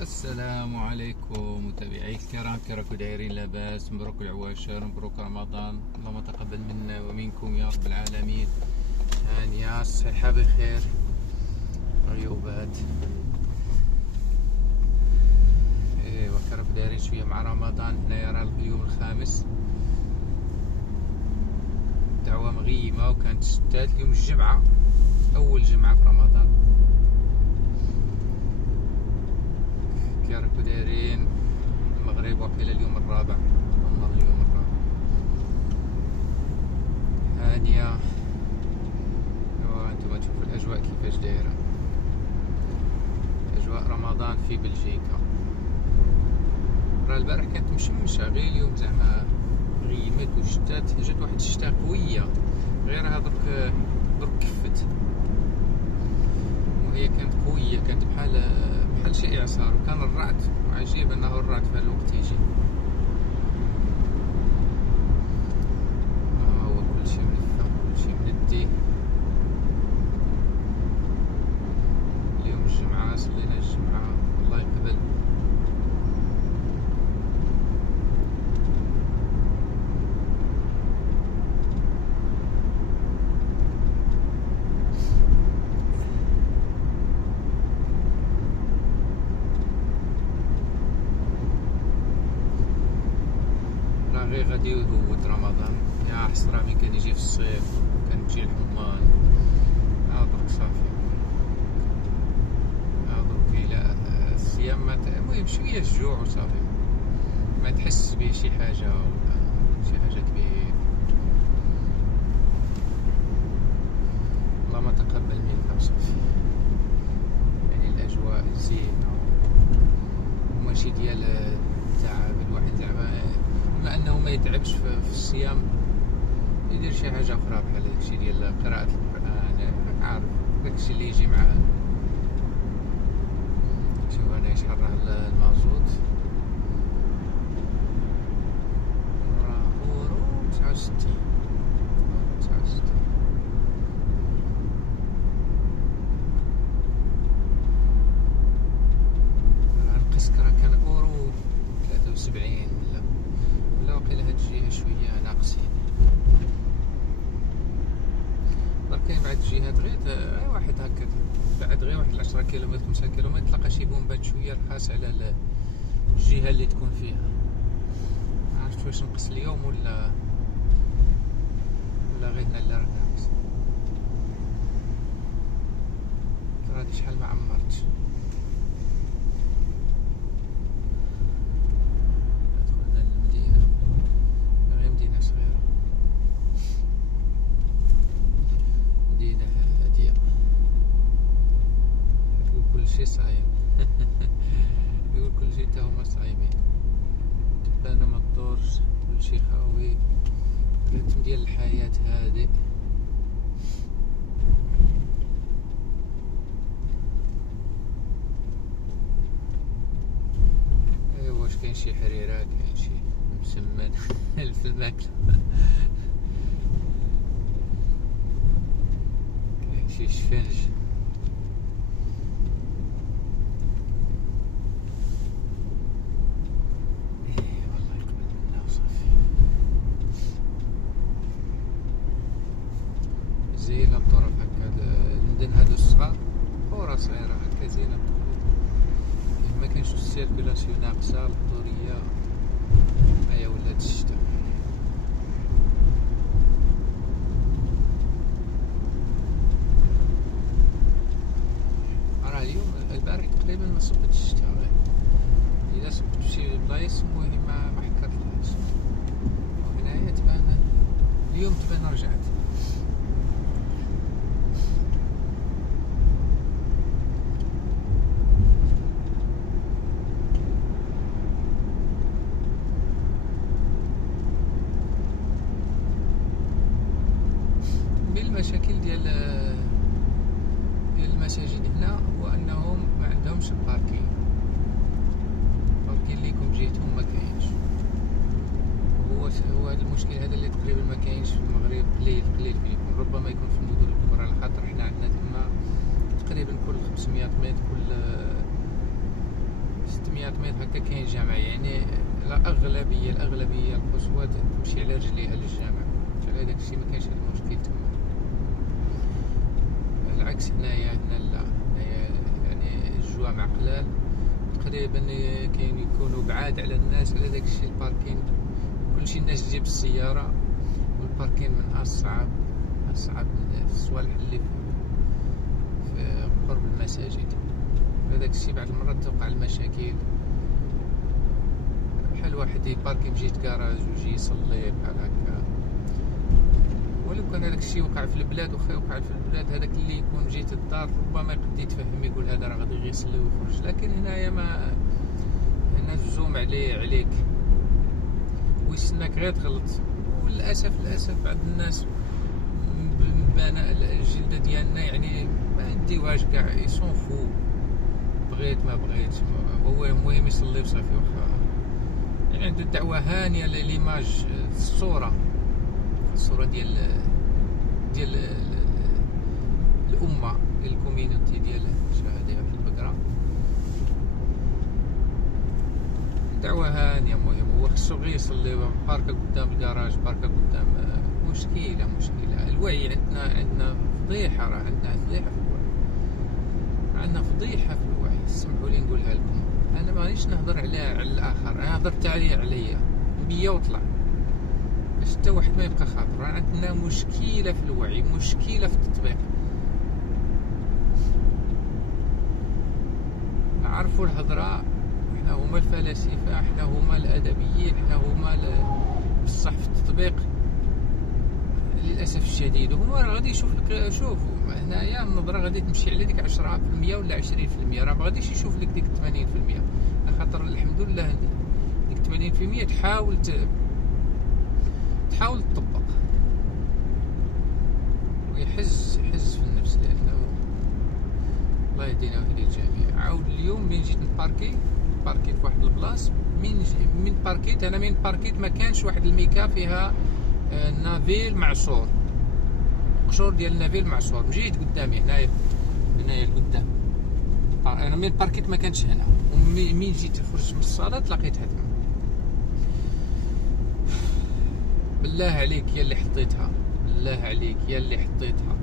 السلام عليكم متابعي الكرام، كي راكم دايرين؟ لاباس؟ مبروك العواشر، مبروك رمضان، اللهم تقبل منا ومنكم يا رب العالمين. هانية الصحة بخير، غيوبات. ايوا كي راكم دايرين شوية مع رمضان؟ هنايا راه اليوم الخامس، الدعوة مغيمة وكانت الشتات. اليوم الجمعة، أول جمعة في رمضان. كي راكو دايرين؟ المغرب واقيلا اليوم الرابع، والله اليوم الرابع. هانية. وانتم تشوفوا الأجواء كيفاش دايرة، أجواء رمضان في بلجيكا. راه البارح كانت مشمشة، غير اليوم زعما غيمت وشتات، جات واحد الشتا قوية، غيرها درك كفت، وهي كانت قوية، كانت بحال شي إعصار، وكان الرعد، وعجيب أنه الرعد في هالوقت يجي. هو كلشي ملفة، كلشي مندي. اليوم الجمعة، صلينا الجمعة، الله يقبل. غير غادي يهود رمضان، يا حسرة ملي كان يجي في الصيف، كان تجي الحمان. درك صافي، درك إلى الصيام المهم شوية الجوع وصافي، ما تحس به شي حاجة ولا شي حاجة كبيرة. اللهم تقبل منا وصافي. يعني الأجواء زينة وماشي ديال التعب. الواحد زعما بما انه ما يتعبش في الصيام، يدير شي حاجه اخرى بحال داكشي ديال قراءه القران، عارف داكشي اللي يجي معاه. شوف انا يشحال راه المازوت، راه 69. نقص راه كان اورو 73 ولا واقيلا هاد الجهة شوية ناقصين. درك كاين بعض الجهات غير واحد هكا، بعد غير واحد 10 كيلومتر 5 كيلومتر تلقى شي بومبات شوية رخاص على الجهة اللي تكون فيها. عرفت واش نقص اليوم ولا غير هنا اللي راه ناقص. ترى هادي شحال ما عمرتش. كلشي صايم. يقول كلشي تا هما صايمين، انا ما الدورش، كلشي خاوي، الريتم ديال الحياة هادي. ايوا واش كاين شي حريرة، كاين شي مسمن في الماكلة، كاين شي شفنج. زينة الطرف هكا، المدن هادو الصغار، قرى صغيرة هكا زينة. ما كاينش السيركولاسيون ناقصة، الحضورية هيا ولات الشتا. راه اليوم البارح تقريبا ما صبتش الشتا، غير إلا صبت فشي بلايص المهم ما حكرتلهاش. وهنايا تبان اليوم تبان رجعت. المشاكل ديال المساجد هنا هو انهم ما عندهمش الباركين اللي يكون بجهتهم ما كاينش. هو هذا المشكل هذا اللي تقريبا ما كاينش في المغرب، قليل فيكم. ربما يكون في المدن الكبرى، على خاطر حنا عندنا تما تقريبا كل 500 متر، كل 500 متر هكا كاين جامع، يعني الأغلبية القصوى تمشي على رجليها للجامع، على داك الشيء ما كاينش هاد المشكل تما. العكس هنا لا، هنايا يعني الجوامع قلال تقريبا، كاين يكونوا بعاد على الناس، على داك الشيء الباركين كلشي الناس تجيب السيارة، والباركين من أصعب الصوالح اللي في قرب المساجد. هذاك الشيء بعض المرات توقع المشاكل، بحال واحد يباركي بجهة كراج ويجي يصلي بحال هكا. ولو كان هذاك الشيء وقع في البلاد، واخا يوقع في البلاد، هذاك اللي يكون جهة الدار ربما يقد يتفهم، يقول هذا راه غادي يجي يصلي ويخرج. لكن هنايا ما هنا الزوم عليك ويستناك غير تغلط. وللاسف بعض الناس بناء الجلده ديالنا يعني ما عنديوهاش كاع، يسون فو، بغيت ما بغيت هو المهم يصلي وصافي. واخا يعني عنده الدعوه هانيه ليماج، الصوره ديال الامه، ديال الكوميونيتي ديال الشهادة في البقره، دعوه هانيه. المهم هو خصو غير يصلي، باركه قدام الكراج، باركه قدام، مشكله. الوعي عندنا فضيحه، راه عندنا فضيحه في الوعي. اسمحوا لي نقولها لكم، انا مانيش نهضر على الاخر، انا هضرت عليا بيا وطلع، باش حتى واحد ما يبقى خاطر. عندنا مشكله في الوعي، مشكله في التطبيق. نعرفوا الهضره، احنا هما الفلاسفه، احنا هما الادبيين، احنا هما بصح في التطبيق للاسف الشديد هما راه غادي يشوف لك. شوفوا هنايا النظره غادي تمشي على ديك 10% ولا 20%، راه ما غاديش يشوف لك ديك 80%، خاطر الحمد لله ديك 80% تحاول تطبق ويحز في النفس، لانه الله يهدينا ويهدي الجميع. عاود اليوم من جيت نباركي في واحد البلاص، من باركيت ما كانش واحد الميكا فيها نافيل معصور، قشور ديال النافيل معصور، مجيت قدامي هنايا لقدام. انا من باركيت ما كانش هنا، ومين جيت خرجت من الصاله لقيتها تما. بالله عليك يا اللي حطيتها،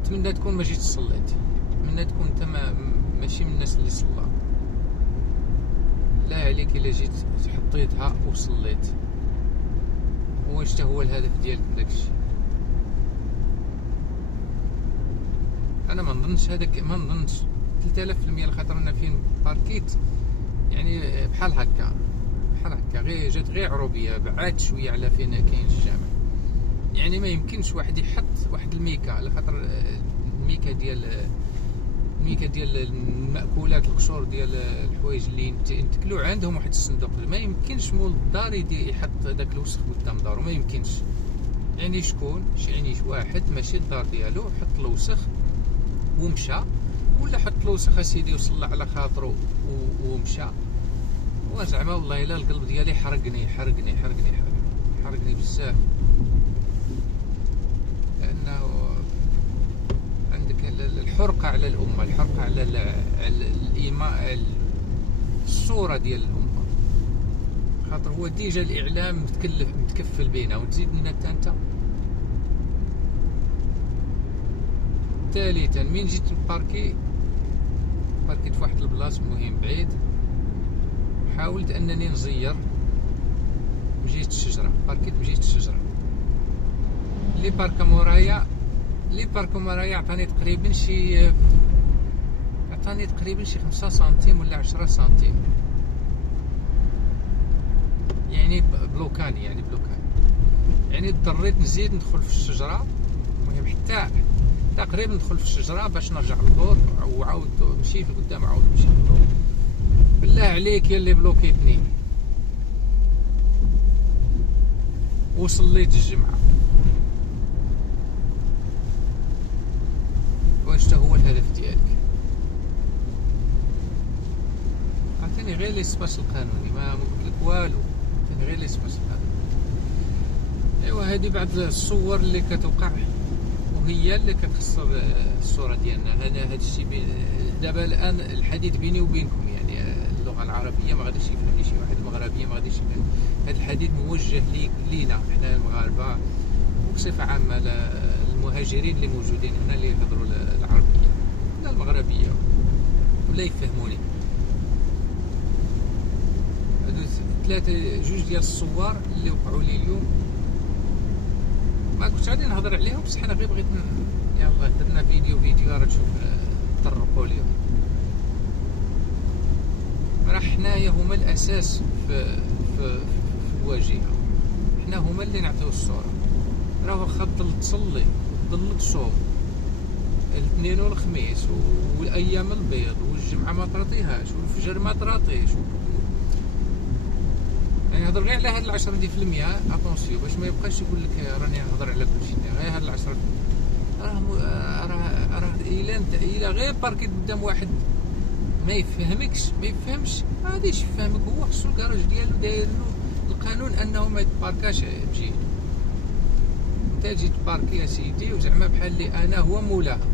نتمنى تكون ما جيت صليت، نتمنى تكون انت ماشي من الناس اللي صلى. بالله عليك الا جيت حطيتها وصليت، واش هو الهدف ديالك من داك الشيء؟ انا ما نظنش 3000%، لخاطر انا فين باركيت يعني بحال هكا غير جات غير عروبيه، بعاد شويه على فين كاين الجامع. يعني ما يمكنش واحد يحط واحد الميكا، على خاطر الميكا ديال المأكولات، القشور ديال الحوايج اللي ينتكلوا عندهم واحد الصندوق. ما يمكنش مول الدار يحط داك الوسخ قدام دارو، ما يمكنش. يعني شكون يعني واحد ماشي الدار ديالو حط الوسخ ومشى، ولا حط الوسخ اسيدي وصلى على خاطرو ومشى. وزعما والله الا القلب ديالي حرقني بزاف، لانه عندك الحرقه على الامه، الحرقه على الايمان، الصوره ديال الامه، خاطر هو ديجا الاعلام متكفل بينا، وتزيد لنا انت. ثالثا من جيت باركيت في واحد البلاصه مهم بعيد، حاولت انني نزير مجيت الشجره، باركيت مجيت الشجره. اللي باركا مورايا عطاني تقريبا شي 5 سنتيم ولا 10 سنتيم، يعني بلوكاني يعني اضطريت نزيد ندخل في الشجره. المهم حتى قريب ندخل في الشجره باش نرجع للدور، وعاود نمشي في القدام، عاود نمشي للدور. بالله عليك يا اللي بلوكيتني، وصليت الجمعه. واش هو الهدف ديالك؟ عطيني غير ليسباس القانوني، ما قلت لك والو، عطيني غير ليسباس القانوني. ايوا هذه بعض الصور اللي كتوقع، هي اللي كتخسر الصوره ديالنا. هذا الشيء دابا الان الحديث بيني وبينكم، يعني اللغه العربيه ما غاديش يفهمني شي واحد المغربيه، ما غاديش يفهم. هذا الحديث موجه لينا حنا المغاربه وبصفه عامه المهاجرين اللي موجودين هنا اللي يهضروا العربيه لا المغربيه ولا يفهموني. جوج ديال الصور اللي وقعوا لي اليوم ما كنتش غادي نهضر عليهم، بصح انا غير بغيت يلاه درنا فيديو راه تشوف طرقوا ليهم. راه حنايا هما الاساس في الواجهه، حنا هما اللي نعطيو الصوره. راه واخا تضل تصلي تضل تصوم الاثنين والخميس والايام البيض والجمعه ما طراطيهاش والفجر ما طراطيش، يعني هضر غير على هاد 10% اتونسيو باش ما يبقاش يقول لك راني نهضر على كلشي. غير هاد 10 راه الا غير باركيت قدام واحد ما يفهمش ما غاديش يفهمك. هو خصو الكراج ديالو داير له القانون انه ما يتباركاش بجهه. انت تجي تباركي يا سيدي وزعما بحال اللي انا هو مولاها،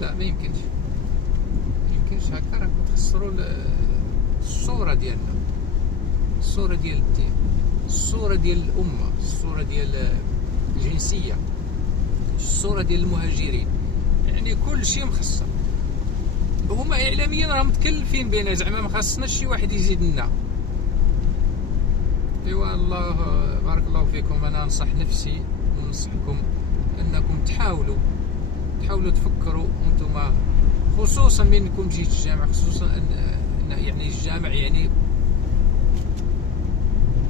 لا ما يمكنش هكا. راكم تخسروا الصوره ديالنا، الصورة ديال الدين، الصورة ديال الأمة، الصورة ديال الجنسية، الصورة ديال المهاجرين، يعني كل شيء مخصص. هما إعلاميا راه متكلفين بينا، زعما ما خاصناش شي واحد يزيد لنا. ايوا الله بارك الله فيكم. أنا أنصح نفسي وننصحكم أنكم تحاولوا تفكروا أنتم، خصوصا منكم جيت الجامع، خصوصا أن يعني الجامع يعني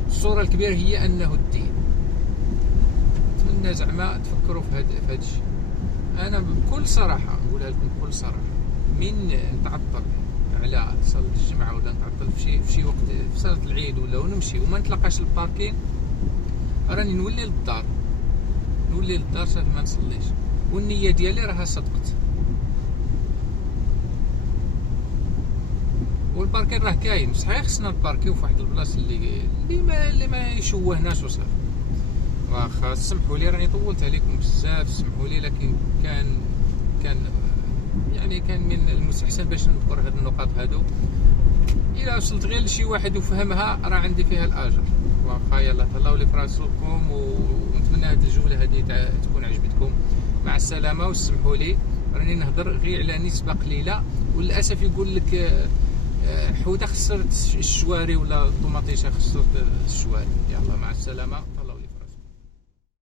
الصورة الكبيرة هي أنه الدين. أتمنى زعما تفكروا في هذا الشيء. أنا بكل صراحة نقولها لكم بكل صراحة، من نتعطل على صلاة الجمعة ولا نتعطل في شي وقت في صلاة العيد ولا نمشي وما نتلقاش الباركين، راني نولي للدار صافي ما نصليش، والنية ديالي راها صدقت. والباركين راه كاين، بصح خصنا نباركيو في واحد البلاصه اللي ما يشوهناش وصافي. واخا سمحوا لي راني طولت عليكم بزاف، سمحوا لي، لكن كان من المستحسن باش نذكر هاد النقاط هادو. الا وصلت غير لشي واحد وفهمها راه عندي فيها الاجر. واخا يلا تهلاو لي فراسكم، ونتمنى هاد الجوله هادي تكون عجبتكم. مع السلامه، وسمحوا لي راني نهضر غير على نسبه قليله، وللاسف يقول لك حوده خسرت الشواري ولا الطوماطيشه خسرت الشواري. يلا مع السلامه.